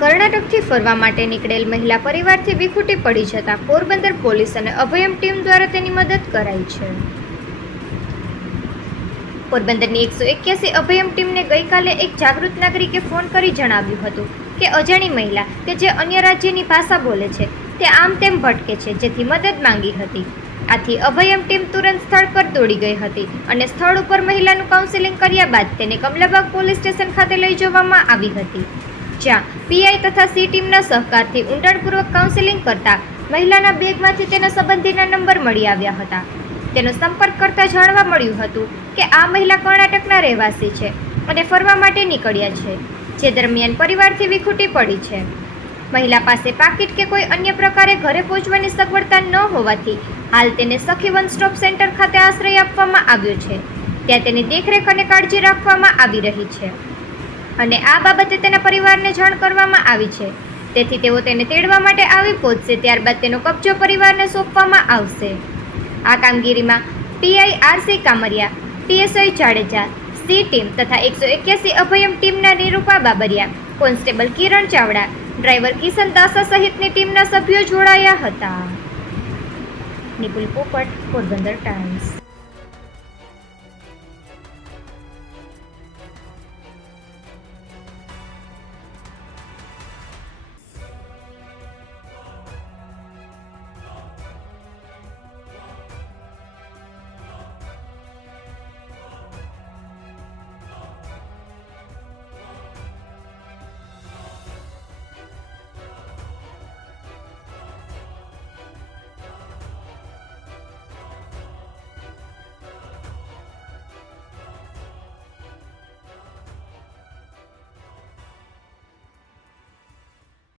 કર્ણાટકથી ફરવા માટે નીકળેલ મહિલા પરિવારથી વિખૂટી પડી જતા પોરબંદર પોલીસ અને અભયમ ટીમ દ્વારા તેની મદદ કરાઈ છે. પોરબંદરની એકસો એક્યાસી અભયમ ટીમને ગઈકાલે એક જાગૃત નાગરિકે ફોન કરી જણાવ્યું હતું કે અજાણી મહિલા કે જે અન્ય રાજ્યની ભાષા બોલે છે, તે આમ તેમ ભટકે છે, જેથી મદદ માંગી હતી. આથી અભયમ ટીમ તુરંત સ્થળ પર દોડી ગઈ હતી અને સ્થળ ઉપર મહિલાનું કાઉન્સેલિંગ કર્યા બાદ તેને કમલાબાગ પોલીસ સ્ટેશન ખાતે લઈ જવામાં આવી હતી. જ્યાં પીઆઈ તથા સી ટીમના સહકારથી ઊંડાણપૂર્વક કાઉન્સેલિંગ કરતા મહિલાના બેગમાંથી તેના સંબંધીના નંબર મળી આવ્યા હતા. તેનો સંપર્ક કરતા જાણવા મળ્યું હતું કે આ મહિલા કર્ણાટકના રહેવાસી છે અને ફરવા માટે નીકળ્યા છે, જે દરમિયાન પરિવારથી વિખૂટી પડી છે. મહિલા પાસે પાકીટ કે કોઈ અન્ય પ્રકારે ઘરે પહોંચવાની સગવડતા ન હોવાથી હાલ તેને સખી વન સ્ટોપ સેન્ટર ખાતે આશ્રય આપવામાં આવ્યો છે. ત્યાં તેની દેખરેખ અને કાળજી રાખવામાં આવી રહી છે. અને આ બાબતે તેના પરિવારને જાણ કરવામાં આવી છે. તેથી તેઓ તેને તેડવા માટે આવી પહોંચશે, ત્યારબાદ તેનો કબજો પરિવારને સોંપવામાં આવશે. આ કામગીરીમાં PI RC Kamariya, PSI Jadeja, C team તથા એકસો એક્યાસી અભયમ ટીમના નિરૂપા બાબરિયા, કોન્સ્ટેબલ કિરણ ચાવડા, ડ્રાઈવર કિશન દાસા સહિતની ટીમના સભ્યો જોડાયા હતા. નિપુલ પોપટ, પોરબંદર ટાઈમ્સ.